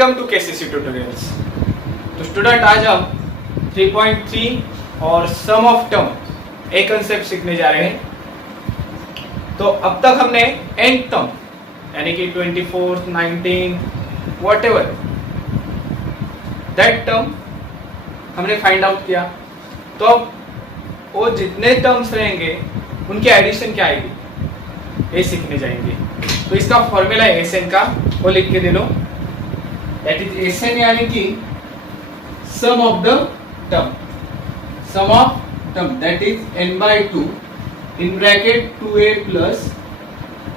Welcome to KCC tutorials. तो student आज हम 3.3 और सम ऑफ टर्म एक कंसेप्ट सीखने जा रहे हैं। तो अब तक हमने एन टर्म यानी कि 24, 19 वॉट एवर दैट टर्म हमने फाइंड आउट किया। तो अब वो जितने टर्म्स रहेंगे उनकी एडिशन क्या आएगी ये सीखने जाएंगे। तो इसका फॉर्मूला है एस एन का, वो लिख के दे लो। दैट इज एस एन यानी कि sum of the term, sum of term that is N by 2 in bracket 2a plus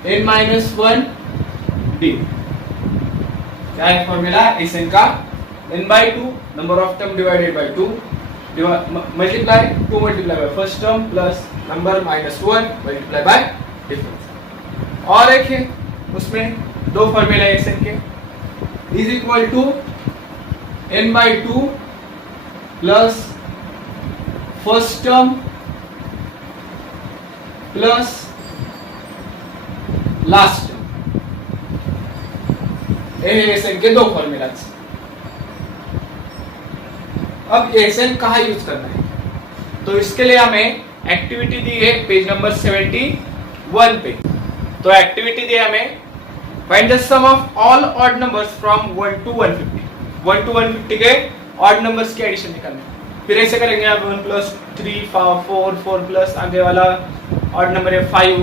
n minus 1 d। क्या है फॉर्मूला एस एन का? n by 2 number of term divided by 2 multiply 2 multiply by first term plus number minus 1 multiply by difference. और एक है उसमें दो formula S N के, is equal to n by 2 plus first term plus last term. ये S N के दो formulas. अब एस एन कहाँ यूज करना है? तो इसके लिए हमें एक्टिविटी दी है पेज नंबर 71 पे। तो एक्टिविटी दी है हमें find the sum of all odd numbers from 1 to 150। 1 to 150 के ऑड नंबर्स की एडिशन निकालना। फिर ऐसे करेंगे आप 1 प्लस 3 4 4 प्लस आगे वाला ऑड नंबर है 5,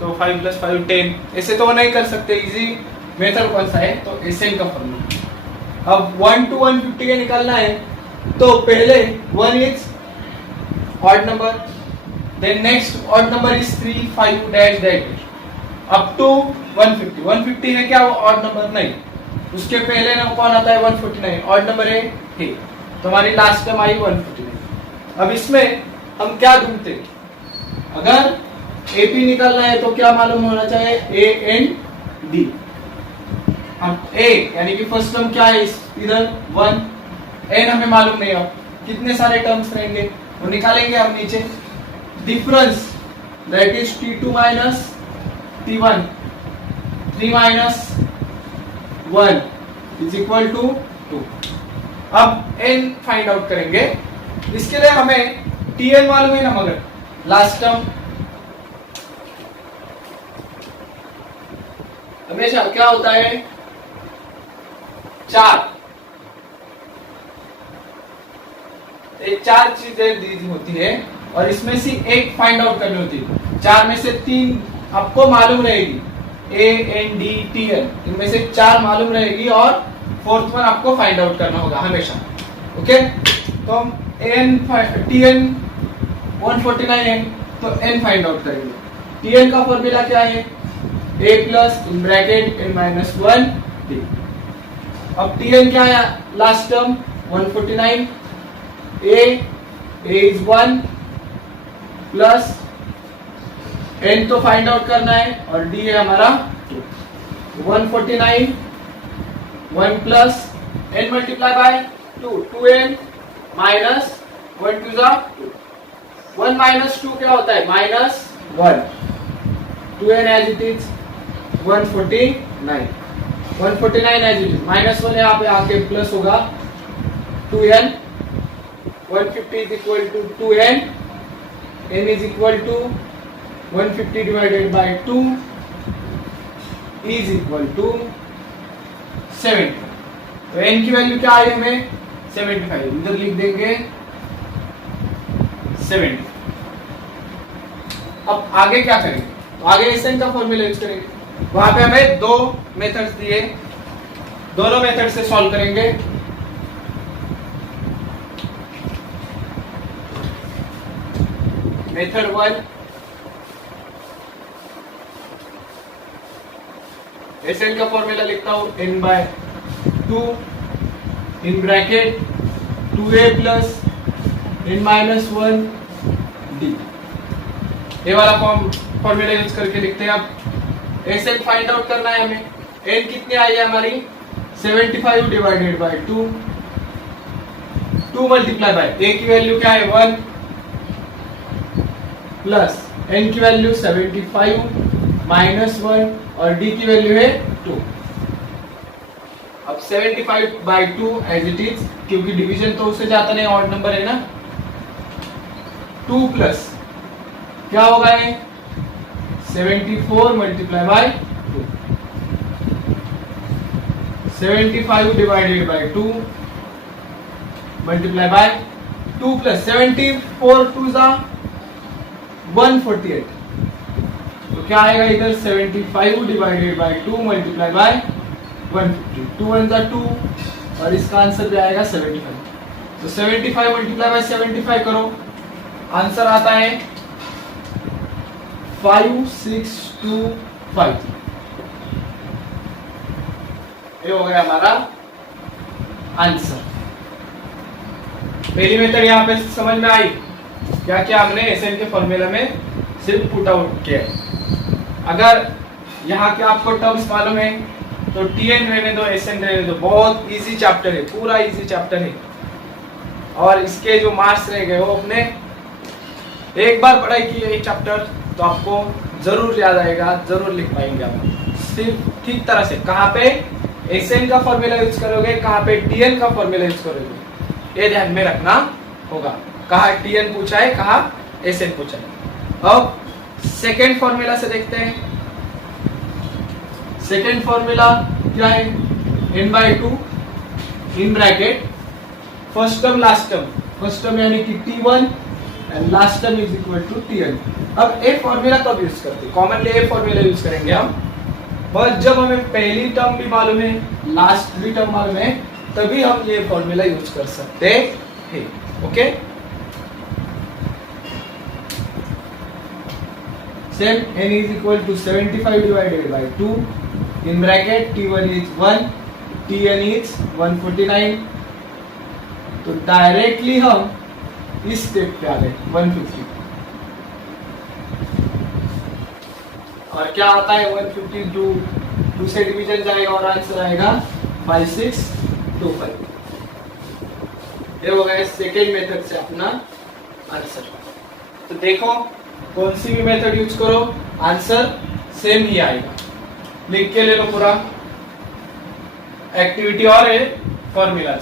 तो 5 प्लस 5 10। ऐसे तो नहीं कर सकते, इजी मेथड कौन सा है? तो एसएन का फॉर्मूला। अब 1 to 150 के निकालना है तो पहले 1 is odd number, then next odd number is 3 5 dash dash up to 150। 150 है क्या? वो ऑड नंबर नहीं, उसके पहले ना कौन आता है? 149 ऑड नंबर है। तो हमारी लास्ट टर्म आई 149। अब इसमें हम क्या ढूंढते हैं? अगर एपी निकालना है तो क्या मालूम होना चाहिए? A N D. अब ए यानी कि फर्स्ट टर्म क्या है इधर? 1। एन हमें मालूम नहीं, अब कितने सारे टर्म्स रहेंगे वो निकालेंगे हम नीचे। Difference that is T2 minus T1, 3 minus 1 is equal to 2। अब n फाइंड आउट करेंगे। इसके लिए हमें Tn मालूम है ना, मगर लास्ट टर्म हमेशा क्या होता है? 4। ये 4 चीजें दी होती है और इसमें से एक फाइंड आउट करनी होती है। 4 में से 3 आपको मालूम रहेगी, A N D T N, इनमें से 4 मालूम रहेगी और फोर्थ वन आपको फाइंड आउट करना होगा हमेशा। ओके, तो हम एन टी एन 149 है तो एन फाइंड आउट करेंगे। टी एन का फॉर्मूला क्या है? A plus in bracket N minus 1 डी। अब टी एन क्या है? Last term 149, A is 1 plus n तो फाइंड आउट करना है और d है हमारा 2। 149 1 plus n multiply by 2 2n minus 1 2 जा 2। 1 माइनस 2 क्या होता है? Minus 1। 2n as it is 149 as it is minus 1 यहाँ पे आके प्लस होगा 2n। 150 is equal to 2n, n is equal to 150 divided by 2 is equal to 70। तो n की वैल्यू क्या आई हमें? 75। इधर लिख देंगे 70। अब आगे क्या करेंगे? तो आगे एसएन का फॉर्मूला यूज करेंगे। वहां पे हमें दो मेथड्स दिए, दोनों मेथड से सॉल्व करेंगे। मेथड 1, एसएन का फॉर्मूला लिखता हूं n by 2 in bracket 2a plus n minus 1 d। ये वाला फॉर्मूला यूज करके लिखते हैं। अब एसएन फाइंड आउट करना है हमें। n कितनी आई है हमारी? 75 divided by 2 multiply by a की वैल्यू क्या है? 1 प्लस n की वैल्यू 75 माइनस 1 और d की वैल्यू है 2। अब 75/2 एज इट इज, क्योंकि डिवीजन तो उससे जाता नहीं, ऑड नंबर है ना। 2 प्लस क्या होगा ये 74 multiply by 2, 75 divided by 2 multiply by 2 plus 74 2 जा 148, तो क्या आएगा इधर 75 डिवाइडेड बाय 2 मल्टीप्लाई बाय 150, 2 1 जा 2 और इसका आंसर भी आएगा 75। तो 75 मल्टीप्लाई बाय 75 करो, आंसर आता है 5625। ये हो गया हमारा आंसर। पहली मेथड यहाँ पे समझ में आई, क्या क्या हमने एसएन के फॉर्मूला में सिर्फ पुट आउट किया। अगर यहाँ के आपको टर्म्स मालूम है तो टीएन रहने दो, एसएन रहने दो, बहुत इजी चैप्टर है, पूरा इजी चैप्टर है। और इसके जो मार्क्स रह गए वो अपने एक बार पढ़ाई की है चैप्टर तो आपको जरूर याद आएगा, जरूर लिख पाएंगे आप सिर्फ ठीक तरह से। कहाँ पे एसएन का फॉर्मूला यूज करोगे, कहाँ पे टीएन का फॉर्मूला यूज करोगे, ये ध्यान में रखना होगा। कहाँ टीएन पूछा है, कहाँ एसएन पूछा है। अब सेकेंड फॉर्मूला से देखते हैं। सेकेंड फॉर्मूला क्या है, n/2 in bracket first term last term, first term यानी कि t1 and last term is equal to tn। अब ए फॉर्मूला कब यूज करते हैं, कॉमनली ए फॉर्मूला यूज करेंगे हम बस जब हमें पहली टर्म भी मालूम है, लास्ट भी टर्म मालूम है, तभी हम ये फॉर्मूला यूज कर सकते हैं। Okay, same n is equal to 75 divided by 2 in bracket t1 is 1, tn is 149। तो डायरेक्टली हम इस स्टेप पे आ गए 150 और क्या आता है 150 2 से डिवीजन जाएगा और आंसर आएगा 5625। ये हो गया सेकेंड मेथड से अपना आंसर। तो देखो कौन सी भी मेथड यूज करो आंसर सेम ही आएगा। लिख के ले लो पूरा एक्टिविटी और फॉर्मूला।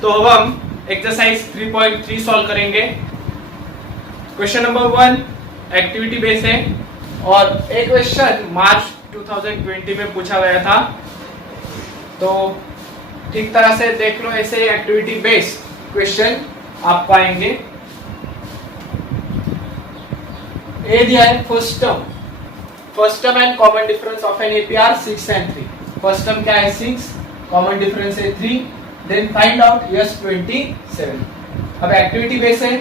तो अब हम एक्सरसाइज 3.3 सॉल्व करेंगे। क्वेश्चन नंबर 1 एक्टिविटी बेस है और एक क्वेश्चन मार्च 2020 में पूछा गया था, तो ठीक तरह से देख लो, ऐसे एक्टिविटी बेस क्वेश्चन आप पाएंगे। ए दिया है first term and common difference of an AP are 6 and 3। First term क्या है 6, कॉमन डिफरेंस है 3, देन फाइंड आउट यस 27। अब एक्टिविटी बेस है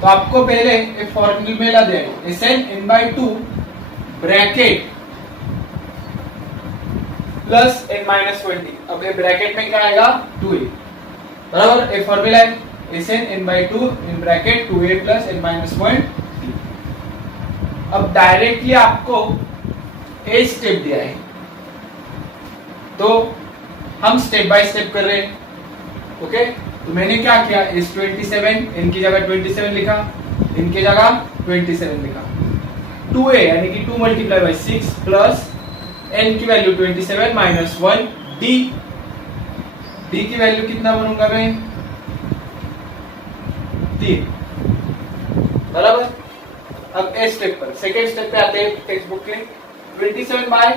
तो आपको पहले एक फॉर्मूला दे SN n/2 bracket plus n-20। अब ये ब्रैकेट में क्या आएगा 2a, बराबर। एक फॉर्मूला है SN n/2 in bracket 2a plus n-1। अब डायरेक्टली आपको ए स्टेप दिया है तो हम स्टेप बाय स्टेप कर रहे हैं। ओके, तो मैंने क्या किया, इस 27 इनकी जगह 27 लिखा, इनकी जगह 27 लिखा। 2a यानी कि 2 मल्टीप्लाई बाय 6 प्लस n की वैल्यू 27 माइनस 1 d की वैल्यू कितना बनूंगा मैं 3, बराबर। अब ए स्टेप पर, सेकेंड स्टेप पे आते हैं टेक्स्ट बुक के। 27 बाय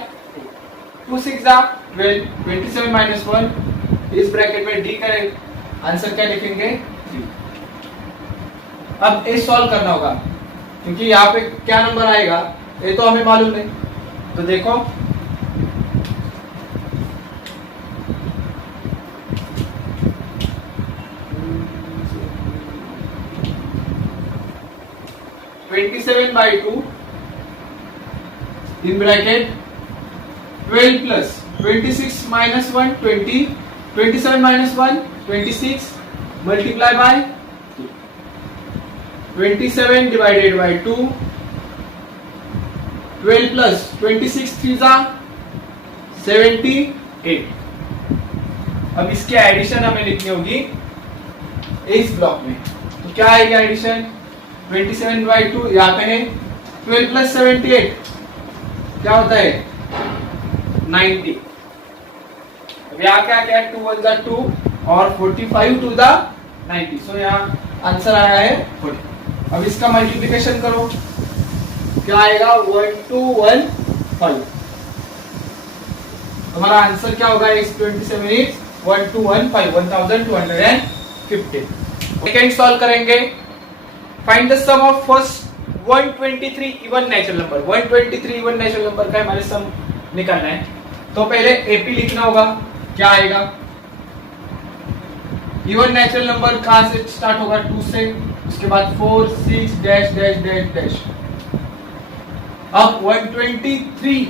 2 6 12, 27 माइनस 1 इस ब्रैकेट में डी करें, आंसर क्या लिखेंगे 3। अब ए सॉल्व करना होगा क्योंकि यहाँ पे क्या नंबर आएगा ये तो हमें मालूम नहीं। तो देखो by 2 in bracket 12 plus 26 minus 1 20, 27 minus 1 26 multiply by 27 divided by 2, 12 plus 26 3 जा 78। अब इसकी एडिशन हमें लिखनी होगी इस ब्लॉक में। तो क्या आएगी एडिशन 27 by 2 यहाँ पे है 12 plus 78 क्या होता है 90। यहाँ क्या क्या 2 1 जा 2 और 45 टू द 90, सो यहाँ आंसर आया है 40। अब इसका मल्टीप्लिकेशन करो, क्या आएगा 1215। हमारा आंसर क्या होगा, x27 इज 1215 1250। सेकंड सॉल्व करेंगे, find the sum of first 123 even natural number. 123 even natural number का हमारे सम निकालना है, तो पहले एपी लिखना होगा, क्या आएगा, इवन नेचुरल नंबर कहां से स्टार्ट होगा, 2 से, उसके बाद 4 6 डैश डैश डैश डैश। अब 123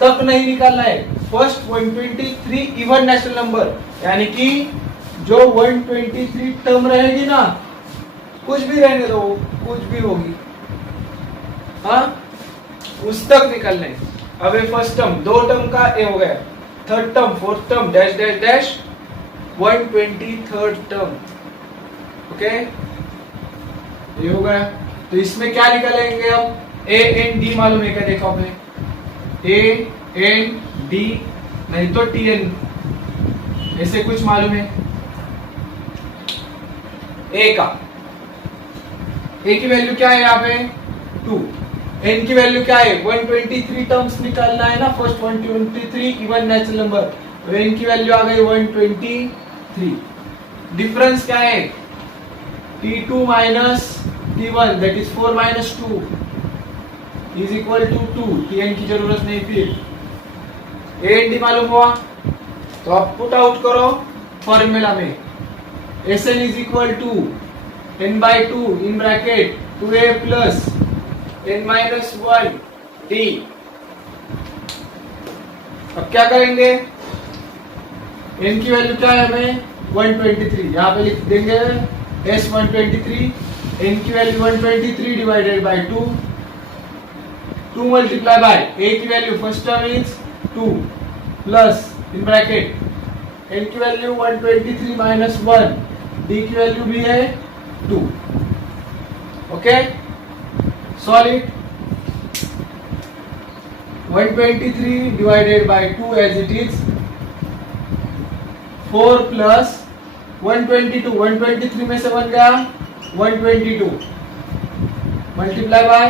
तक नहीं निकालना है, फर्स्ट 123 इवन नेचुरल नंबर, यानी कि जो 123 टर्म रहेगी ना, कुछ भी रहने दो, कुछ भी होगी, हाँ, उस तक निकालना है। अब ये फर्स्ट टर्म, 2 टर्म का ए हो गया, third term, fourth term, dash dash dash, 123 term, okay, ये हो गया। तो इसमें क्या निकालेंगे अब, ए एन डी मालूम है क्या, देखो आपने, ए एन डी नहीं तो टी एन, ऐसे कुछ मालूम है। ए का, ए की वैल्यू क्या है यहाँ पे 2, एन की वैल्यू क्या है 123 टर्म्स निकालना है ना, फर्स्ट 123 इवन नेचुरल नंबर, तो एन की वैल्यू आ गई 123। डिफरेंस क्या है, T2 minus T1 that is 4 minus 2 is equal to 2, Tn की जरूरत नहीं, फिर ए एन डी मालूम हुआ, तो आप पुट आउट करो फॉर्मूला में, Sn is equal to n by 2 in bracket 2a plus n minus 1 d। अब क्या करेंगे, n की वैल्यू क्या है हमें 123, यहाँ पे लिख देंगे s 123, n की value 123 divided by 2, 2 multiply by a की value first term is 2 plus in bracket n की वैल्यू 123 माइनस 1, d की वैल्यू भी है 2, okay, solve 123 divided by 2 as it is, 4 plus 122, 123 में से बन गया 122 मल्टीप्लाई बाय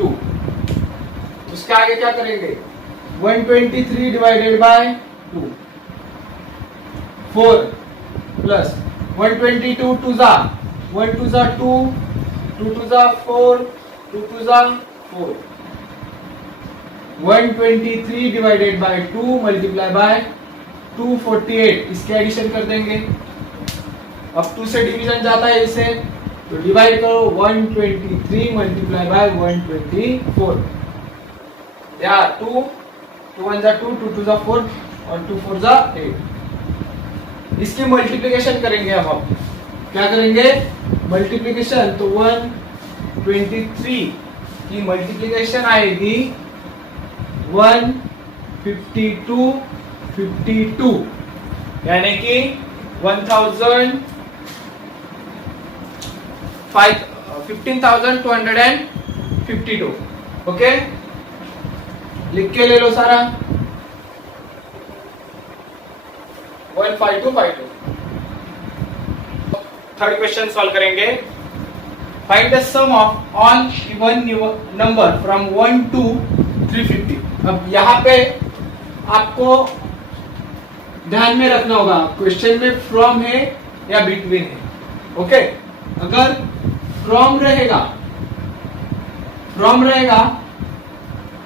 2, उसके आगे क्या करेंगे 123 डिवाइडेड बाय 2, 4 प्लस 122 टू जा 1 टू जा 2, 2 टू जा 4, 2 टू जा 4, 123 डिवाइडेड बाय 2 मल्टीप्लाई बाय 248, इसके एडिशन कर देंगे। अब 2 से डिवीजन जाता है इसे, तो डिवाइड करो 123 मल्टीप्लाई बाय 124, या 2 1 जा 2, 2 जा 4 और 2 4 जा 8। इसकी मल्टीप्लिकेशन करेंगे, अब हम क्या करेंगे मल्टीप्लिकेशन, तो 123 की मल्टीप्लिकेशन आएगी 152 52, यानी कि 15,252, ओके, लिख के ले लो सारा 15252। थर्ड क्वेश्चन सॉल्व करेंगे, find the sum of all even number from 1 to 350। अब यहाँ पे आपको ध्यान में रखना होगा, क्वेश्चन में फ्रॉम है या बिटवीन है, ओके, अगर फ्रॉम रहेगा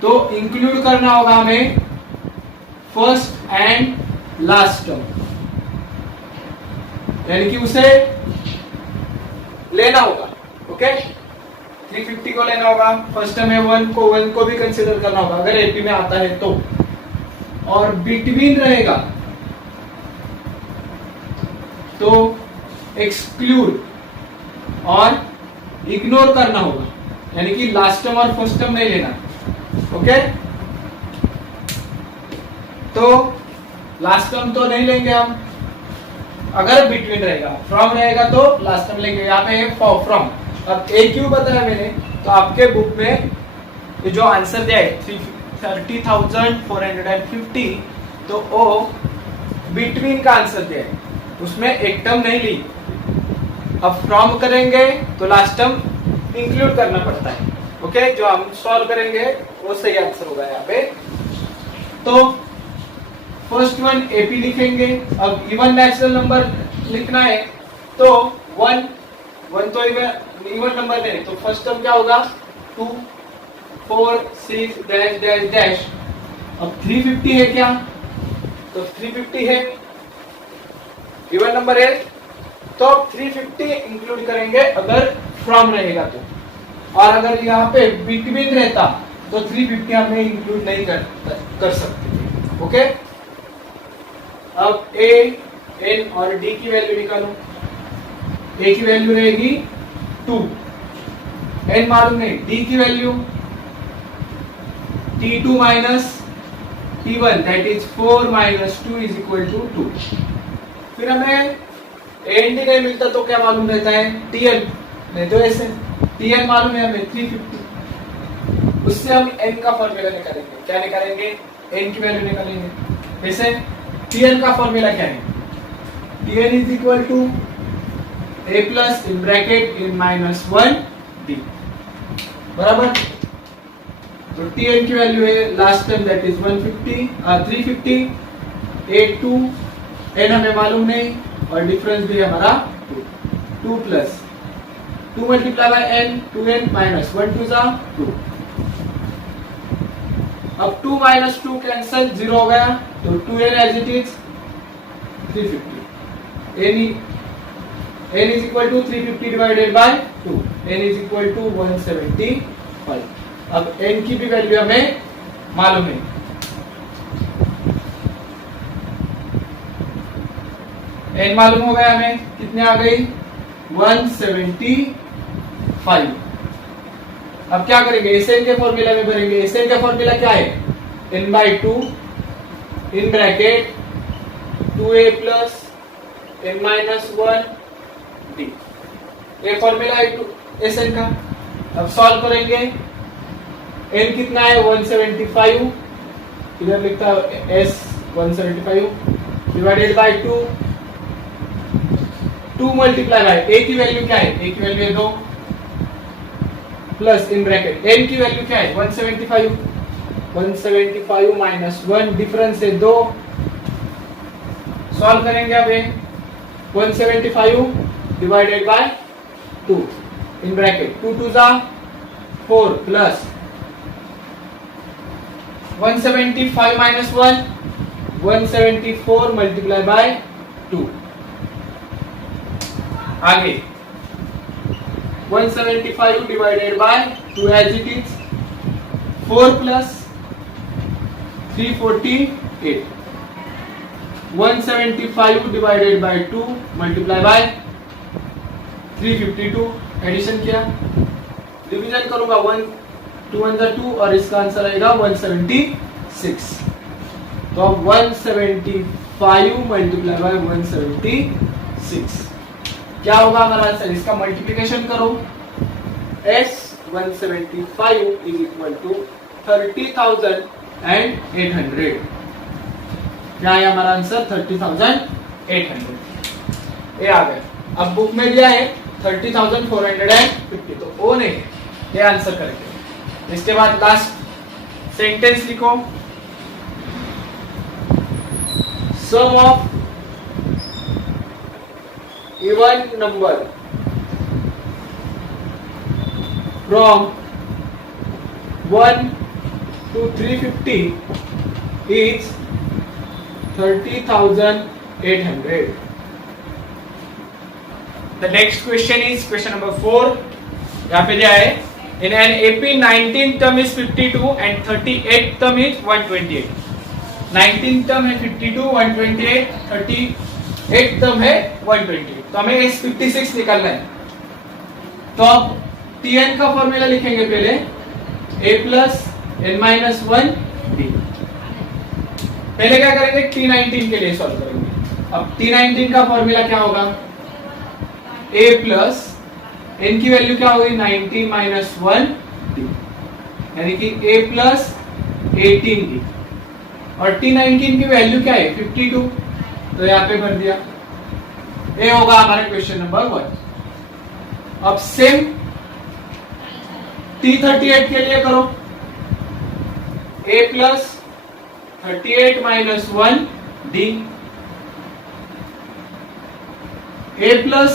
तो इंक्लूड करना होगा हमें फर्स्ट एंड लास्ट टर्म, यानी कि उसे लेना होगा, ओके, 350 को लेना होगा, फर्स्ट टर्म है 1 को भी कंसीडर करना होगा अगर एपी में आता है तो, और बिटवीन रहेगा तो एक्सक्लूड और इग्नोर करना होगा, यानी कि लास्ट टर्म और फर्स्ट टर्म नहीं लेना, ओके। तो लास्ट टर्म तो नहीं लेंगे हम, अगर बिटवीन रहेगा, फ्रॉम रहेगा तो लास्ट टर्म लेंगे, यहाँ पे है फ्रॉम। अब ए क्यों बताया मैंने, तो आपके बुक में ये जो आंसर दिया है 30,450, तो ओ बिटवीन का आंसर दिया है, उसमें एक टर्म नहीं ली। अब फ्रॉम करेंगे तो लास्ट टर्म इंक्लूड करना पड़ता है। ओके, जो हम सॉल्व करेंगे वो सही आंसर होगा यहाँ पे। तो फर्स्ट वन एपी लिखेंगे। अब इवन नेचुरल नंबर लिखना है तो वन तो इवन नंबर नहीं, तो फर्स्ट टर्म क्या होगा 2 4 6 डैश डैश डैश। अब 350 है क्या, तो 350 है, इवन नंबर है, तो 350 इंक्लूड करेंगे अगर फ्रॉम रहेगा तो, और अगर यहाँ पे बिटवीन रहता तो 350 हमें इंक्लूड नहीं कर सकते थे। ओके, अब ए एन और डी की वैल्यू निकालो। ए की वैल्यू रहेगी 2, एन मालूम नहीं, डी की value T2 minus T1 that is 4 minus 2 is equal to 2। फिर हमें एन डी नहीं मिलता तो क्या मालूम रहता है, Tn नहीं तो ऐसे Tn मालूम है हमें 350, उससे हम n का फॉर्मूला निकालेंगे। क्या निकालेंगे, n की वैल्यू निकालेंगे। ऐसे Tn का फॉर्मूला क्या है, Tn is equal to a plus in bracket n minus 1 d बराबर। तो Tn की वैल्यू है last term that is 350, a2 n हमें मालूम नहीं और डिफरेंस भी हमारा 2 plus 2 multiply by n 2n minus 1 2 2। अब 2 माइनस 2 कैंसल 0 हो गया तो 2n as it is 350। n is equal to 350 divided by 2, n is equal to 175। अब n की भी वैल्यू हमें मालूम है, n मालूम हो गया हमें, कितने आ गई 175। अब क्या करेंगे, Sn के फॉर्मूला में भरेंगे। Sn का फॉर्मूला क्या है, n by 2 in bracket 2a plus n minus 1 d। ये फॉर्मूला है Sn का। अब सॉल्व करेंगे, n कितना है 175, इधर लिखता है s 175 divided by 2 multiply by a की वैल्यू क्या है, a की वैल्यू है 2 प्लस इन ब्रैकेट n की वैल्यू क्या है 175 माइनस 1 डिफरेंस है 2। सॉल्व करेंगे अब 175 divided by 2 in bracket 2 2 4 plus 175 minus 1 174 multiply by 2। आगे 175 divided by 2 as it is 4 plus 348 175 divided by 2 multiply by 352। Addition किया, डिवीजन करूंगा 1 2 1 2 और इसका आंसर आएगा 176। तो अब 175 मल्टीप्लाई बाय 176 क्या होगा हमारा आंसर, इसका मल्टीप्लिकेशन करो। s 175 is equal to 30,800। क्या है हमारा आंसर 30,800। ये आ गया। अब बुक में दिया है 30,450, तो ओ नहीं, ये आंसर करेंगे। इसके बाद लास्ट सेंटेंस लिखो, सम of even number from 1 to 350 is 30,800। The next question is question number 4। यहाँ पे क्या है, in an AP 19th term is 52 and 38th term is 128। 19th term है 52, 128, 38th term है 128। तो हमें इस 56 निकालना है। तो अब Tn का फॉर्मूला लिखेंगे पहले, a plus n minus 1 d। पहले क्या करेंगे, T19 के लिए सॉल्व करेंगे। अब T19 का फॉर्मूला क्या होगा, a प्लस n की वैल्यू क्या होगी 19 माइनस 1 d, यानी कि a प्लस 18 d। और T19 की वैल्यू क्या है 52, तो यहाँ पे भर दिया। ये होगा हमारा क्वेश्चन नंबर 1। अब सेम T38 के लिए करो, a plus 38 minus 1 d, a plus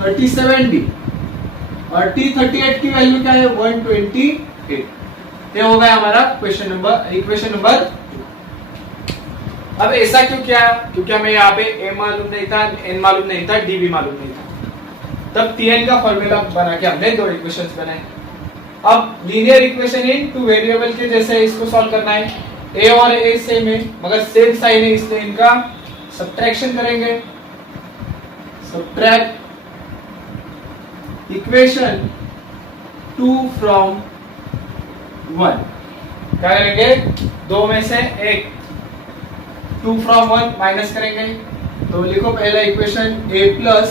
37d और T38 की वैल्यू क्या है 128। ये हो गया हमारा इक्वेशन नंबर 2। अब ऐसा क्यों किया? क्योंकि हमें यहाँ पे a मालूम नहीं था, n मालूम नहीं था, d भी मालूम नहीं था। तब Tn का फॉर्मूला बना के हमने दो इक्वेशंस बनाए। अब linear equation in two variable के जैसे इसको सॉल्व करना है। a और a सेम है मगर सेम साइन है, इसलिए इनका सब्ट्रैक्शन करेंगे। Subtract equation 2 from 1। क्या करेंगे? दो में से एक 2 फ्रॉम 1 माइनस करेंगे। तो लिखो पहला equation a plus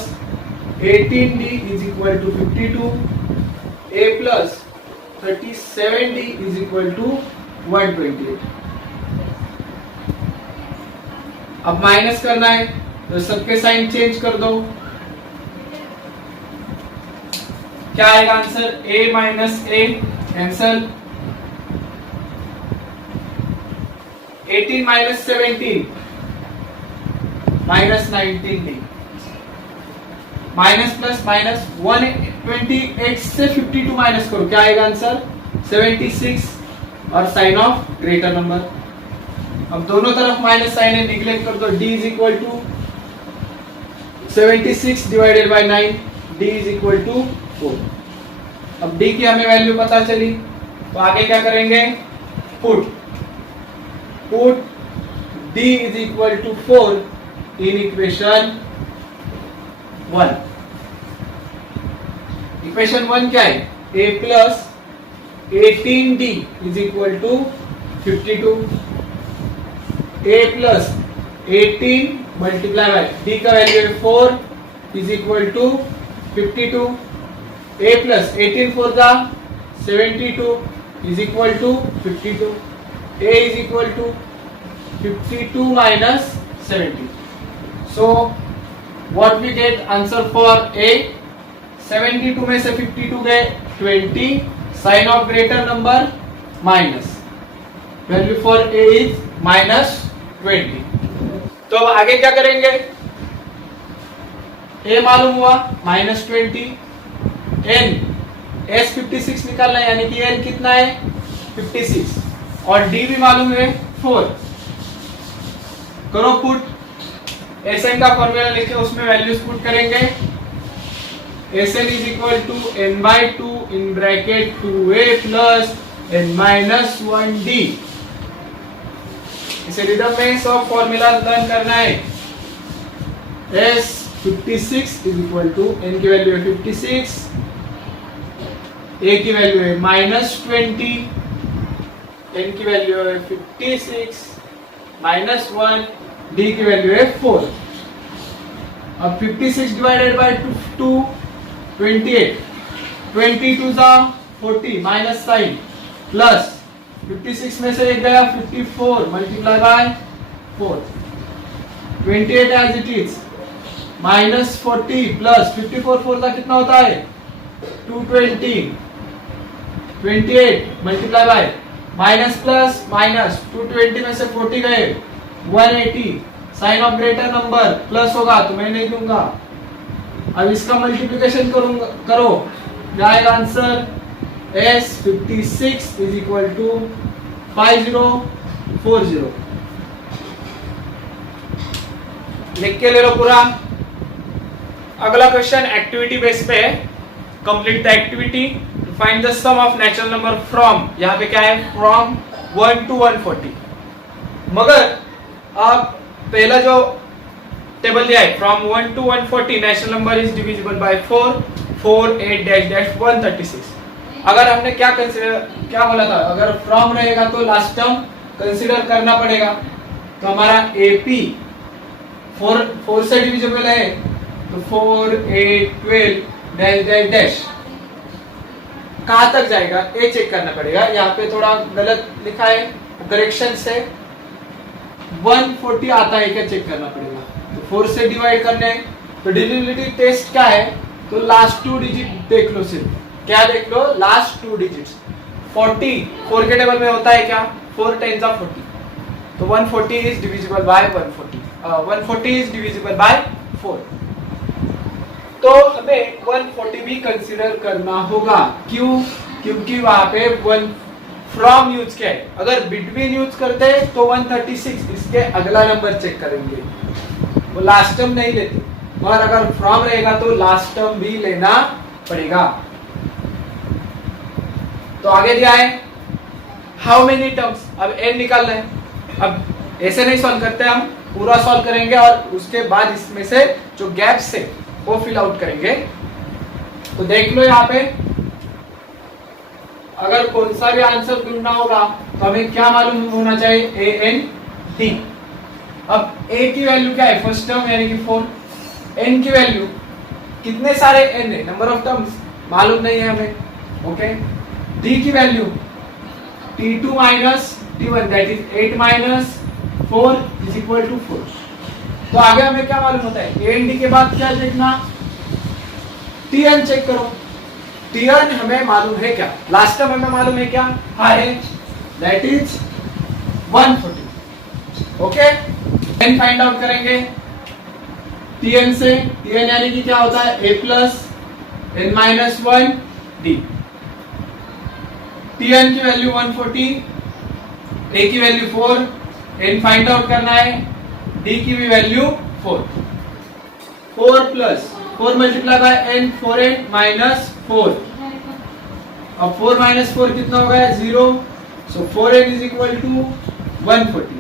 18d is equal to 52, a plus 37d is equal to 128। अब माइनस करना है तो सबके साइन चेंज कर दो। क्या आएगा answer? a minus a cancel, 18 minus 17 minus 19d, minus plus minus 128 से 52 माइनस करो, क्या आएगा आंसर? 76 और साइन ऑफ ग्रेटर नंबर। अब दोनों तरफ माइनस साइन है, निगलेक्ट कर दो। d is equal to 76 divided by 9, d is equal to 4। अब d की हमें वैल्यू पता चली, तो आगे क्या करेंगे? Put d is equal to 4 in equation 1। Equation 1 क्या है? a plus 18d is equal to 52, a plus 18 multiply by d का वैल्यू है 4 is equal to 52, a plus 18 four दा 72 is equal to 52, a is equal to 52 minus 70। So what we get answer for a? 72 में से 52 गए 20, sign of greater number minus, value for a is minus 20। तो अब आगे क्या करेंगे? a मालूम हुआ माइनस 20, n s 56 निकालना है, यानी कि n कितना है 56 और d भी मालूम है 4। करो पुट, Sn का फॉर्मूला लिखे उसमें वैल्यूज पुट करेंगे। Sn is equal to n by 2 in bracket 2a plus n minus 1d। इसे रिदम में सब फॉर्मूला लर्न करना है। S 56 is equal to n की वैल्यू है 56, a की वैल्यू है माइनस 20, n की वैल्यू है 56 माइनस 1, d की वैल्यू है 4। अब 56 डिवाइडेड बाय 2 28, 22 सा 40 माइनस साइन प्लस 56 में से एक गया 54 multiply by 4, 28 as it is minus 40 plus 54 4 का कितना होता है 220, 28 multiply by minus plus minus 220 में से 40 गए 180, sign of greater number plus होगा तो मैं नहीं दूंगा। अब इसका मल्टीप्लिकेशन करो, जाएगा answer S 56 is equal to 5040। लिख के ले लो पूरा। अगला क्वेश्चन एक्टिविटी बेस पे है। Complete the activity, find the sum of natural number from, यहाँ पे क्या है फ्रॉम 1 to 140। मगर आप पहला जो टेबल दिया है from 1 to 140 natural number is divisible by 4, 4 8 dash dash 136। अगर हमने क्या बोला था, अगर फ्रॉम रहेगा तो लास्ट टर्म कंसीडर करना पड़ेगा। तो हमारा AP 4 से डिविजिबल है तो 4 8 12 डैश डैश डैश कहां तक जाएगा ये चेक करना पड़ेगा। यहाँ पे थोड़ा गलत लिखा है, करेक्शन से 140 आता है क्या चेक करना पड़ेगा। तो 4 से डिवाइड करने हैं। तो डिविजिबिलिटी टेस्ट क्या है, तो लास्ट 2 डिजिट देख लो सिर्फ। क्या देख लो, लास्ट 2 डिजिट्स। 40 4 के टेबल में होता है क्या, 4 10 40। तो 140 is divisible by 140 is divisible by 4। तो हमें 140 भी कंसीडर करना होगा। क्यों, क्योंकि वहां पे 1 फ्रॉम यूज किया है। अगर बिटवीन यूज करते तो 136 इसके अगला नंबर चेक करेंगे, वो लास्ट टर्म नहीं लेते। और अगर फ्रॉम रहेगा तो लास्ट टर्म भी लेना पड़ेगा। तो आगे दिया है हाउ मेनी टर्म्स, अब n निकालना है। अब ऐसे नहीं सॉल्व करते, हम पूरा सॉल्व करेंगे और उसके बाद इसमें से जो गैप्स है वो फिल आउट करेंगे। तो देख लो यहाँ पे, अगर कौन सा भी आंसर ढूंढना होगा तो हमें क्या मालूम होना चाहिए, ए एन टी। अब a की वैल्यू क्या है, फर्स्ट टर्म यानी कि 4। n की वैल्यू, कितने सारे n है, नंबर ऑफ टर्म्स मालूम नहीं है हमें। ओके, d की value t2 minus t1 that is 8 minus 4 is equal to 4। तो आगे हमें क्या मालूम होता है, a एंड d के बाद क्या देखना, tn चेक करो। tn हमें मालूम है क्या, लास्ट टर्म हमें मालूम है क्या, हाँ है, that is 140। Okay, n find out करेंगे tn से। tn यानी कि क्या होता है, a plus n minus 1 d। tn की वैल्यू 140, a की वैल्यू 4, n फाइंड आउट करना है, d की भी value 4। 4 plus 4 multiply by n, 4n minus 4। अब 4 माइनस 4 कितना हो गया, 0। So 4n is equal to 140,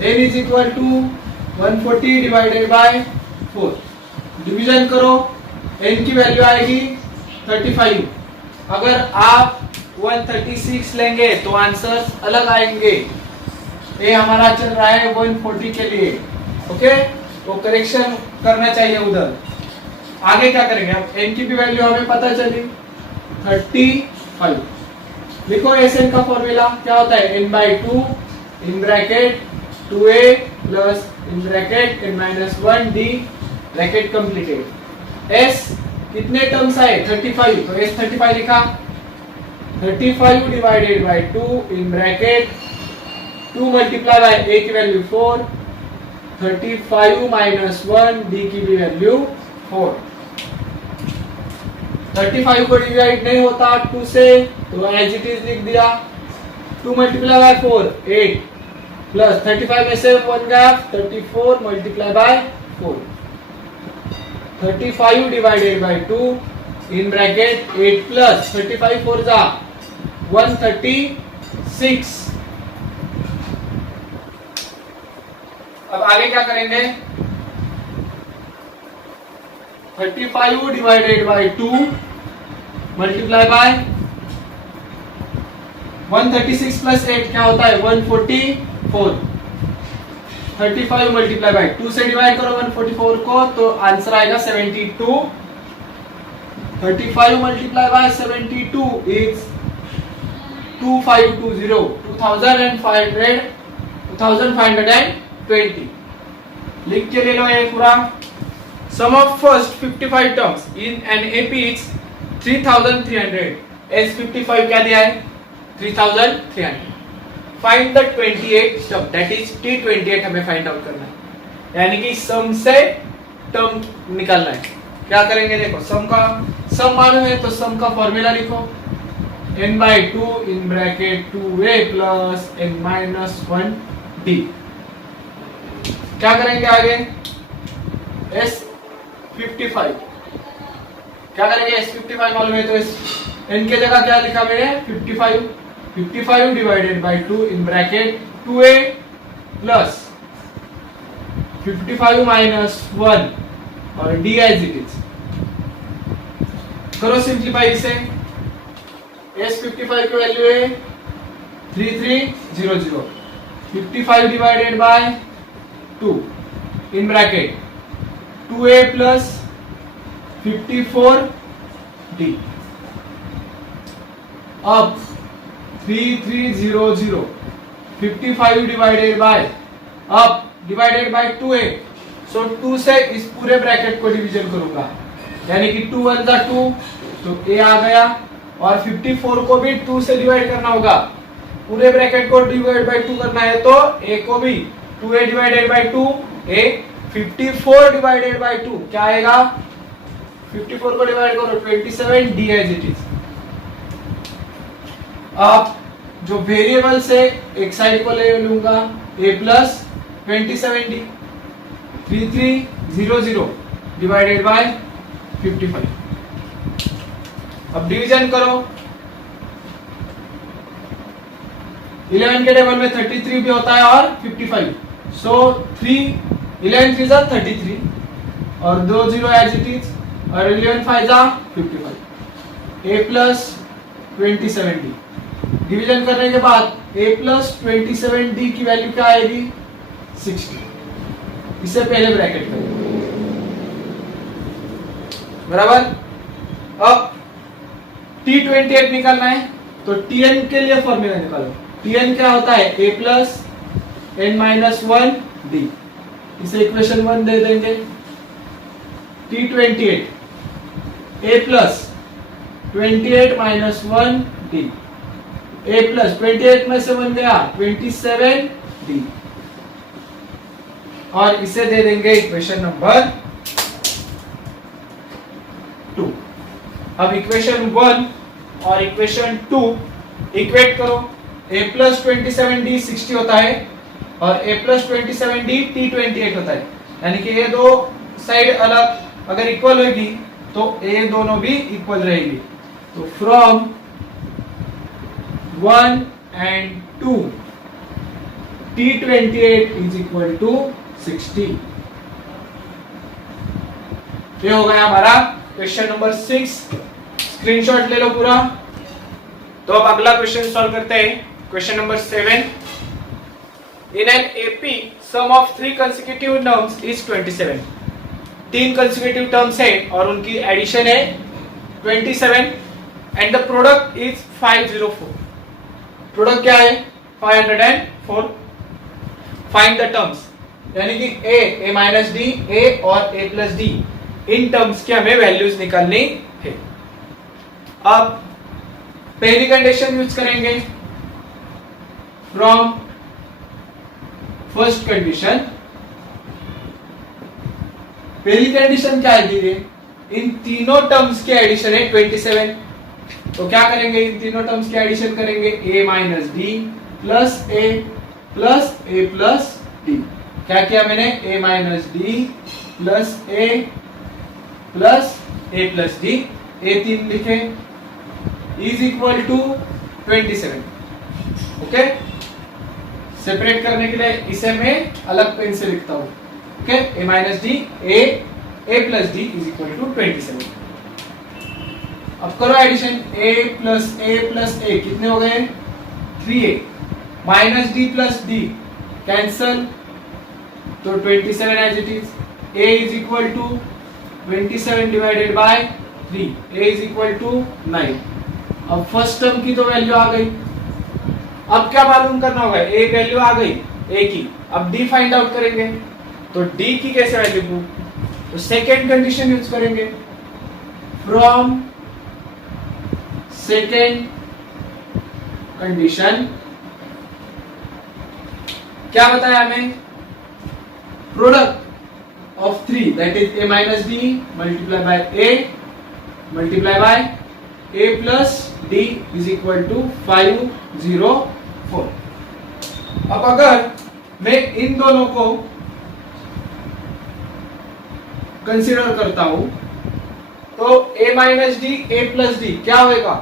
n is equal to 140 divided by 4। Division करो, n की वैल्यू आएगी 35। अगर आप 136 लेंगे तो आंसर अलग आएंगे। ये हमारा चल रहा है 140 के लिए। ओके, तो करेक्शन करना चाहिए उधर। आगे क्या करेंगे, अब n की भी वैल्यू हमें पता चली 35। लिखो एसएन का फॉर्मूला क्या होता है, n by 2 in bracket 2a plus in bracket n minus 1 d bracket completed. s कितने टर्म्स आए, 35, तो s 35 लिखा। 35 divided by 2 in bracket 2 multiply by a की वैल्यू 4, 35 माइनस 1 d की भी वैल्यू 4। 35 को डिवाइड नहीं होता 2 से, तो एज इट इज लिख दिया। 2 मल्टीप्लाई बाय 4 8 प्लस 35 में से 1 gap 34 multiply by 4। 35 divided by 2 in bracket 8 plus 35 4 जा 136। अब आगे क्या करेंगे, 35 divided by 2 multiply bye 136 plus 8 क्या होता है, 144। 35 मल्टीप्लाई बाय 2 से डिवाइड करो 144 को, तो आंसर आएगा 72। 35 मल्टीप्लाई बाय 72 इज 2520, 2520। लिख के ले लो ये पूरा। Sum of first 55 terms in an AP is 3300. S55 क्या दिया है, 3300. Find the 28 term, that is T28 हमें फाइंड आउट करना है, यानी कि सम से टर्म निकालना है। क्या करेंगे, देखो सम का सम मालूम है तो सम का फॉर्मूला लिखो, n by 2 in bracket 2a plus n minus 1 d। क्या करेंगे आगे, S55 क्या करेंगे, S55 मालूम है तो n के जगह क्या लिखा मैंने, 55 divided by 2 in bracket 2a plus 55 minus 1 और d एज इट इज। करो सिंप्लीफाई इसे। S55 की वैल्यू है 3300। 55 divided by 2 in bracket 2a plus 54d। अब 3300 55 डिवाइडेड बाय, अब डिवाइडेड बाय 2a, सो 2 से इस पूरे ब्रैकेट को डिवीजन करूंगा, यानी कि 2 1 2, तो a आ गया, और 54 को भी 2 से डिवाइड करना होगा, पूरे ब्रैकेट को डिवाइड बाय 2 करना है, तो a को भी 2a divided by 2, a 54 divided by 2 क्या आएगा, 54 को डिवाइड करो 27, d एज इट इज। अब जो वेरिएबल से एक साइड को ले लूंगा, a plus 27d, 3300 divided by 55। अब डिवीजन करो, 11 के टेबल में 33 भी होता है और 55, सो 3 11 3 जा 33 और 2 0 एज इट इज, और 11 5 जा 55, a प्लस 27d। डिवीजन करने के बाद a प्लस 27d की वैल्यू क्या आएगी, 60। इसे पहले ब्रैकेट करेंगे, बराबर। अब t28 निकालना है, तो tn के लिए फॉर्मूला निकालो। tn क्या होता है, a plus n minus 1 d, इसे इक्वेशन 1 दे देंगे। t28 a plus 28 minus 1 d, a plus 28 में से 1 गया 27 d, और इसे दे देंगे इक्वेशन नंबर 2। अब इक्वेशन 1 और इक्वेशन 2 इक्वेट करो, a प्लस 27d 60 होता है और a प्लस 27d t28 होता है, यानी कि ये दो साइड अलग अगर इक्वल होगी तो a दोनों भी इक्वल रहेगी। तो from 1 and 2 t28 is equal to 60। ये हो गया हमारा क्वेश्चन नंबर 6। स्क्रीनशॉट ले लो पूरा। तो अब अगला क्वेश्चन सॉल्व करते हैं, question number 7। In an AP some of 3 consecutive terms is 27। 3 consecutive terms है और उनकी एडिशन है 27 and the product is 504। Product क्या है, 504। फाइंड द टर्म्स, यानी कि a माइनस डी, a और a plus D, in terms की हमें वैल्यूज निकालनी है। अब पहली कंडीशन यूज करेंगे, फ्रॉम फर्स्ट कंडीशन। पहली कंडीशन क्या है, इन तीनों टर्म्स के एडिशन है 27। तो क्या करेंगे, इन तीनों टर्म्स की एडिशन करेंगे, a minus D plus a plus a plus D. क्या किया मैंने, a minus D plus a plus a plus D, a 3 लिखे, is equal to 27। Okay, separate करने के लिए इसे मैं अलग पेन से लिखता हूं। Okay, a minus D, a plus D is equal to 27। अब करो एडिशन, a प्लस a कितने हो गए, 3a minus D plus D cancel, तो 27 as it is. a is equal to 27 divided by 3, a is equal to 9। अब first term की तो value आ गई, अब क्या मालूम करना होगा, a वैल्यू आ गई a की, अब d फाइंड आउट करेंगे। तो d की कैसे वैल्यू, तो सेकेंड कंडीशन यूज करेंगे, फ्रॉम सेकेंड कंडीशन। क्या बताया हमें, product of 3 that is a minus D multiply by a multiply by a plus d is equal to 504। अब अगर मैं इन दोनों को कंसीडर करता हूं तो a minus D, a plus D क्या होगा,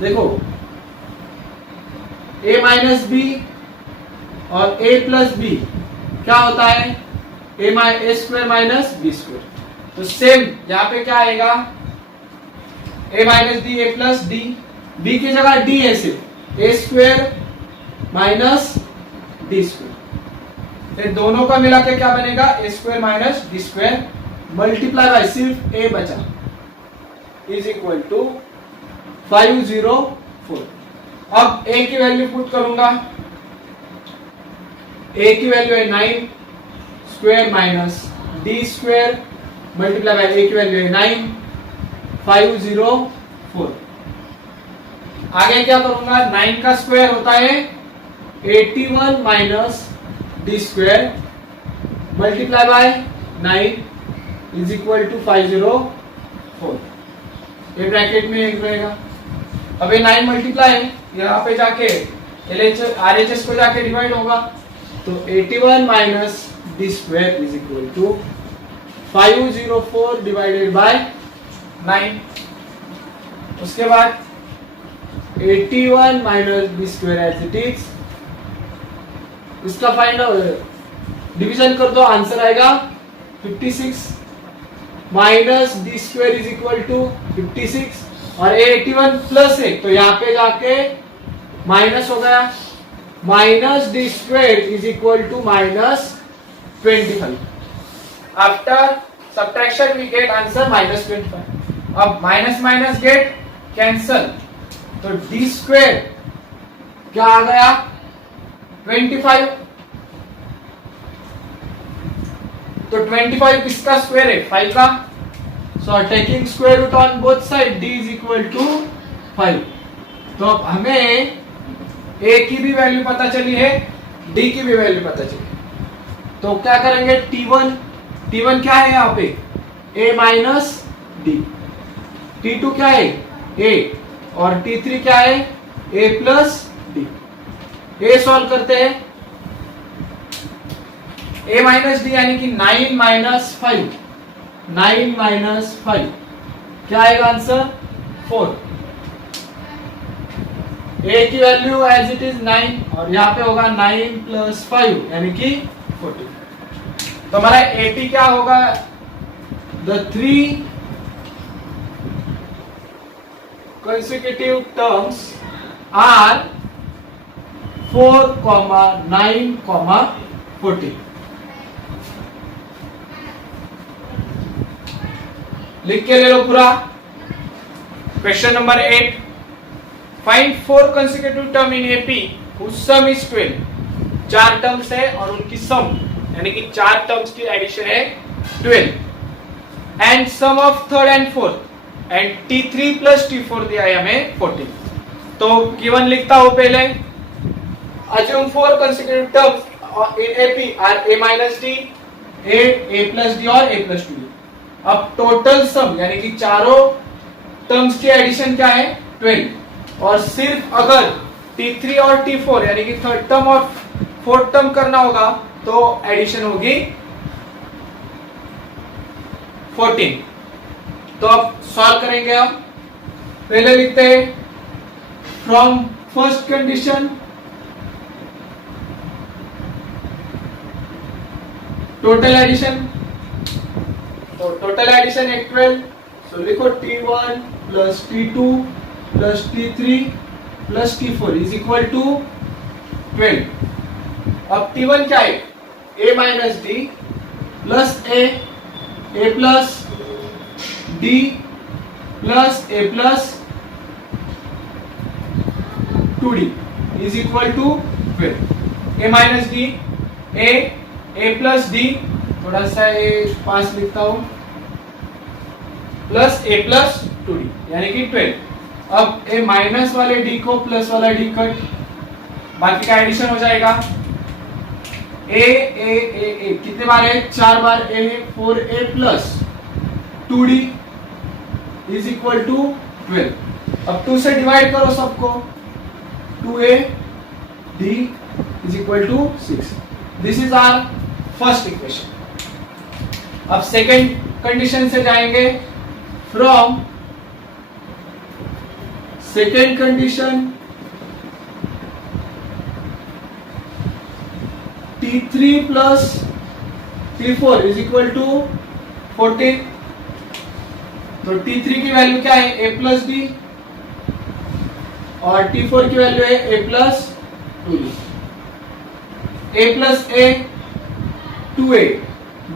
देखो a माइनस बी और a प्लस बी क्या होता है, a square minus B square. तो सेम यहां पे क्या आएगा, a minus D, a plus D, b की जगह d है सिर्फ, a square minus D square. दोनों का मिला के क्या बनेगा, a square minus D square multiply by सिर्फ a बचा, इज इक्वल टू 504। अब a की वैल्यू पुट करूंगा, ए की वैल्यू है 9 square minus D square multiply by A की वैल्यू है 9 504। आगे क्या करूंगा, 9 का स्क्वायर होता है 81 minus D square multiply by 9 is equal to 504। ये ब्रैकेट में एक रहेगा। अब ये 9 मल्टीप्लाई यहाँ पे जाके RHS को जाके डिवाइड होगा, तो 81 minus D square is equal to 504 divided by 9। उसके बाद 81 minus D square as it is, इसका फाइंड डिवीजन कर दो, आंसर आएगा 56 minus D square is equal to 56 और 81 प्लस है तो यहाँ पे जाके माइनस हो गया, minus D square is equal to minus 25। After subtraction we get answer minus 25। अब माइनस माइनस गेट कैंसल, तो डी स्क्वायर क्या आ गया 25। तो 25 किसका स्क्वायर है, 5 का। So taking square root on both side d is equal to 5। तो अब हमें a की भी वैल्यू पता चली है, d की भी वैल्यू पता चली। तो क्या करेंगे, t1 क्या है यहाँ पे a माइनस डी, t2 क्या है a और t3 क्या है a plus D. a solve करते हैं, a माइनस डी यानी कि 9 माइनस 5, 9 माइनस 5 क्या आएगा आंसर 4। a की वैल्यू एज इट इज 9 और यहाँ पे होगा 9 प्लस 5 यानी कि 40। तो हमारा 80 क्या होगा, द 3 consecutive terms are 4, 9, 40। लिख के ले लो पूरा। Question number 8, find 4 consecutive term in AP whose sum is 12। 4 terms है और उनकी सम यानी कि 4 टर्म्स की एडिशन है 12 and sum of third and fourth and T3 plus T4 दिया है हमें 40। तो गिवन लिखता हूं पहले, assume 4 consecutive terms in AP are A minus D, A plus D और A plus 2D। अब टोटल सम यानी कि चारों टर्म्स की एडिशन क्या है 12 और सिर्फ अगर T3 और T4 यानी कि थर्ड टर्म और फोर्थ टर्म करना होगा तो एडिशन होगी 14। तो अब सॉल्व करेंगे हम। पहले लिखते हैं from first condition total addition, तो टोटल एडिशन है 12। सो लिखो T1 plus T2 plus T3 plus T4 is equal to 12। अब T1 क्या है A minus D plus A plus D plus A plus 2D is equal to 12। A minus D A plus D, थोड़ा सा A पास लिखता हूं, plus A plus 2D यानी कि 12। अब A माइनस वाले D को प्लस वाला D कट, बाकी का एडिशन हो जाएगा। A कितने बार है 4 बार A है 4A plus 2D is equal to 12। अब 2 से डिवाइड करो सबको, 2A D is equal to 6। This is our first equation. अब सेकेंड कंडीशन से जाएंगे, from second condition T3 plus T4 is equal to 14। तो T3 की वैल्यू क्या है A प्लस डी और T4 की वैल्यू है A plus 2D। A plus A 2A,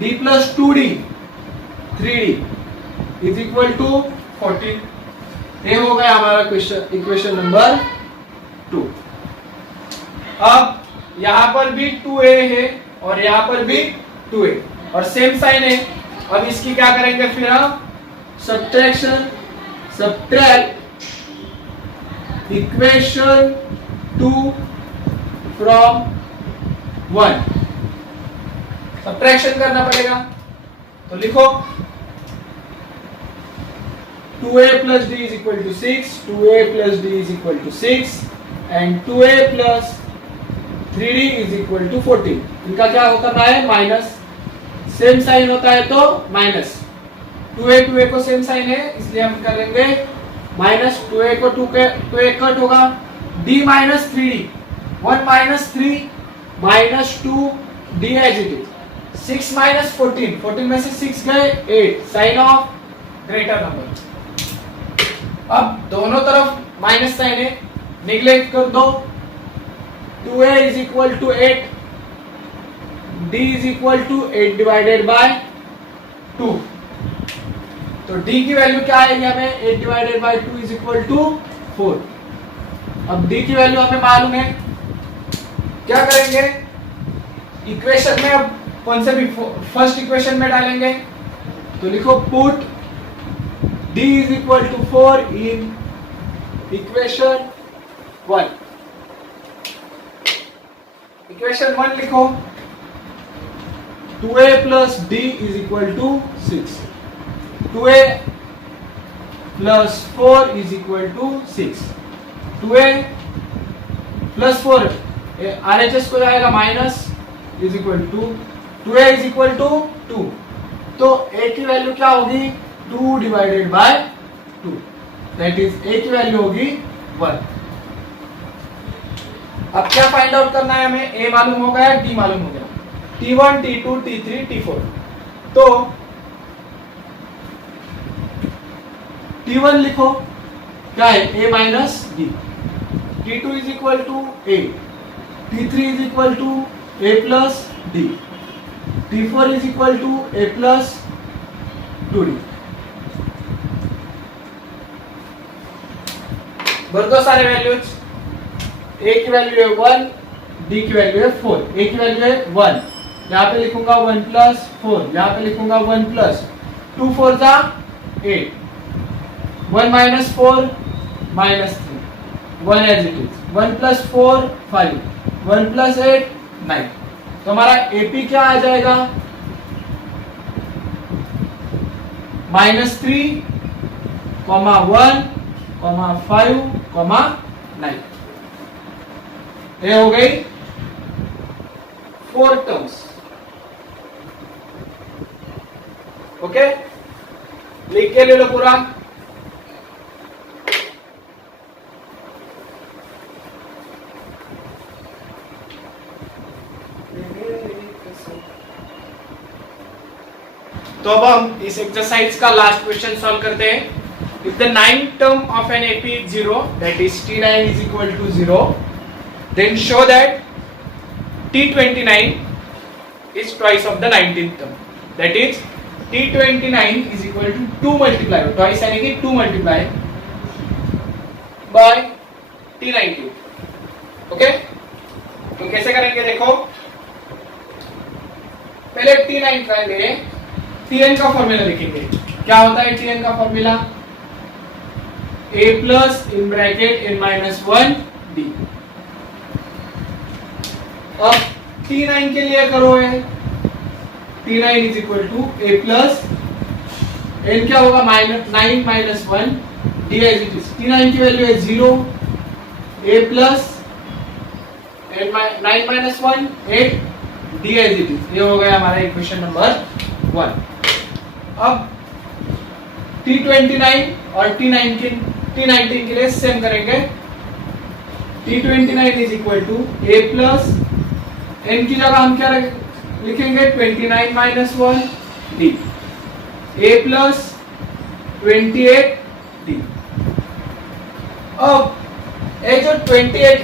D plus 2D 3D is equal to 14। ये हो गया हमारा क्वेश्चन इक्वेशन नंबर 2। अब यहां पर भी 2a है और यहां पर भी 2a और सेम साइन है। अब इसकी क्या करेंगे फिर हम subtraction, subtract equation 2 from 1, subtraction करना पड़ेगा। तो लिखो 2a plus d is equal to 6, 2a plus d is equal to 6 and 2a plus 3d is equal to 14। इनका क्या करना है माइनस, सेम साइन होता है तो माइनस, 2a को सेम साइन है इसलिए हम करेंगे माइनस, 2a को 2a कट होगा, d minus 3d, 1 minus 3 minus 2 d as it is, 6 minus 14, 14 में से 6 गए 8, साइन ऑफ ग्रेटर नंबर। अब दोनों तरफ माइनस साइन है, निगलेक्ट कर दो, 2a is equal to 8, d is equal to 8 divided by 2। तो d की वैल्यू क्या आएगी हमें, 8 divided by 2 is equal to 4। अब d की वैल्यू हमें मालूम है, क्या करेंगे इक्वेशन में, अब कौन से भी फर्स्ट इक्वेशन में डालेंगे। तो लिखो put d is equal to 4 in equation 1। Equation 1 लिखो 2a plus d is equal to 6, 2a plus 4 is equal to 6, 2a plus 4 RHS को जाएगा minus is equal to 2a is equal to 2। तो a की value क्या होगी, 2 divided by 2, that is a की value होगी 1। अब क्या फाइंड आउट करना है हमें, a मालूम हो गया, d मालूम हो गया, t1 t2 t3 t4। तो t1 लिखो क्या है, a minus d, t2 is equal to a, t3 is equal to a plus d, t4 is equal to a plus 2d। भर दो सारे वैल्यूज, a की वैल्यू है 1, d की वैल्यू है 4, a की वैल्यू है 1, यहाँ पे लिखूंगा 1 प्लस 4, यहाँ पे लिखूंगा 1 प्लस 2 4 जा 8, 1 minus 4 minus 3, 1 as it is, 1 plus 4 5, 1 plus 8 9। तो हमारा AP क्या आ जाएगा, -3, -1, -5, -9। ये हो गई 4 टर्म्स। ओके, लिख के ले लो पूरा। तो अब हम इस एक्सरसाइज का लास्ट क्वेश्चन सॉल्व करते हैं। If the ninth term of an AP is 0, that is T9 is equal to 0, then show that T29 is twice of the 19th term. That is T29 is equal to 2 multiply, twice यानी कि 2 multiply by T19। Okay, तो कैसे करेंगे देखो, पहले T9 try करें, Tn का formula लिखेंगे। क्या होता है Tn का formula, a plus in bracket n minus 1 d। अब T9 के लिए करो है, T9 is equal to a plus n क्या होगा, -9 minus 1 d as it is. T9 की वैल्यू है 0, a plus 9 minus 1 8 d as it is. ये हो गया हमारा इक्वेशन नंबर 1। अब T29 और T19 के लिए सेम करेंगे। T29 is equal to a plus n की जगह हम क्या लिखेंगे, 29 minus 1 d, a plus 28 d। अब ये जो 28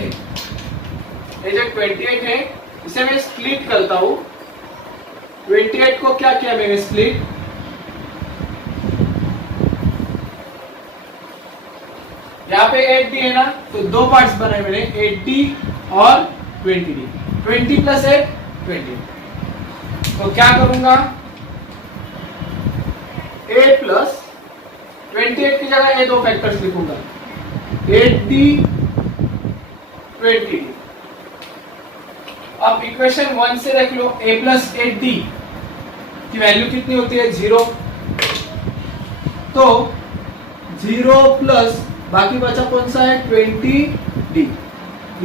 है इसे मैं स्प्लिट करता हूं। 28 को क्या किया मैंने स्प्लिट, यहाँ पे 8d है ना, तो दो पार्ट्स बनाए मैंने, 8d और 20d। 20 प्लस 8 20। तो क्या करूंगा, a प्लस 28 की जगह ये दो फैक्टर्स लिखूंगा, 8d 20d। अब इक्वेशन 1 से देख लो, a प्लस 8d की वैल्यू कितनी होती है, 0। तो 0 प्लस बाकी बचा कौन सा है, 20d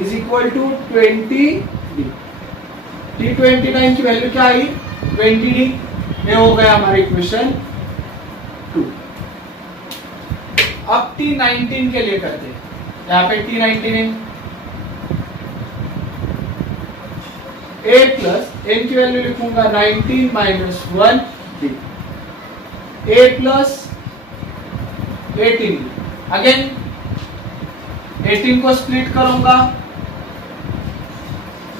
is equal to 20d। T29 की वैल्यू क्या आई, 20d। ये हो गया हमारा इक्वेशन 2। अब T19 के लिए करते हैं, यहाँ पे T19 है, a प्लस n की वैल्यू लिखूंगा 19 minus 1d, a plus 18। Again 18 को स्प्लिट करूंगा,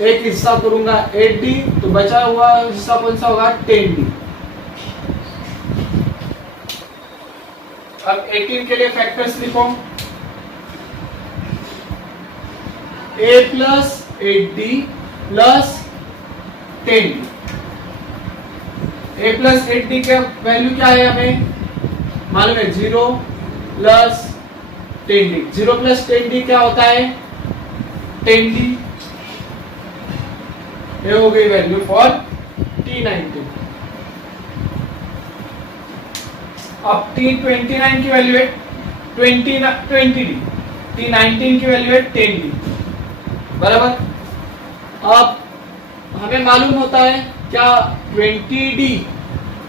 एक हिस्सा करूंगा 8d, तो बचा हुआ हिस्सा कौन सा होगा, 10d। अब 18 के लिए फैक्टर्स लिखो, a plus 8d plus 10d। a plus 8d का वैल्यू क्या है हमें मालूम है, 0 प्लस 10d। 0 प्लस 10d क्या होता है, 10d। ये हो गई वैल्यू फॉर T19। अब T29 की वैल्यू है 20d, T19 की वैल्यू है 10d, बराबर। अब हमें मालूम होता है क्या, 20d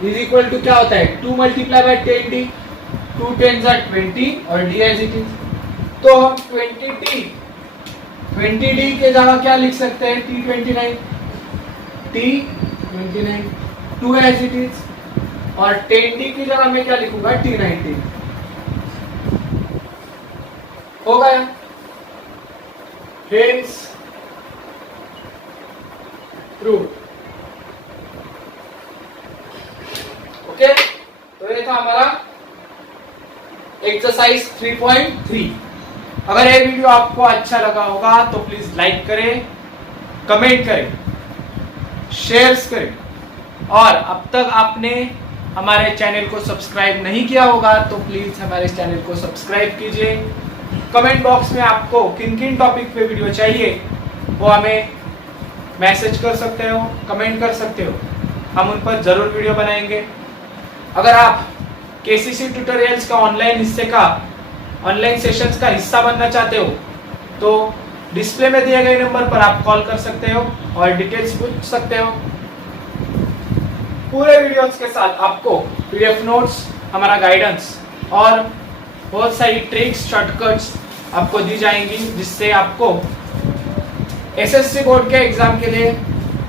इज इक्वल टू क्या होता है, 2 multiply bye 10d, 2 10s are 20 और d एज इट इज। तो हम 20d के जगह क्या लिख सकते हैं, T29 2 एज इट इज, और 10d की जगह मैं क्या लिखूंगा, T19। हो गया, हेंस ट्रू। ओके, तो ये था हमारा एक्सरसाइज 3.3। अगर ये वीडियो आपको अच्छा लगा होगा तो प्लीज लाइक करें, कमेंट करें, शेयर्स करें, और अब तक आपने हमारे चैनल को सब्सक्राइब नहीं किया होगा तो प्लीज हमारे चैनल को सब्सक्राइब कीजिए। कमेंट बॉक्स में आपको किन किन टॉपिक पे वीडियो चाहिए वो हमें मैसेज कर सकते हो, कमेंट कर सकते हो, हम उन पर जरूर वीडियो बनाएंगे। अगर आप केसीसी ट्यूटोरियल्स का ऑनलाइन सेशंस का हिस्सा बनना चाहते हो तो डिस्प्ले में दिए गए नंबर पर आप कॉल कर सकते हो और डिटेल्स पूछ सकते हो। पूरे वीडियोस के साथ आपको पीडीएफ नोट्स, हमारा गाइडेंस और बहुत सारी ट्रिक्स, शॉर्टकट्स आपको दी जाएंगी, जिससे आपको एसएससी बोर्ड के एग्जाम के लिए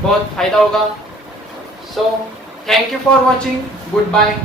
बहुत फायदा होगा। So thank you for watching, good bye.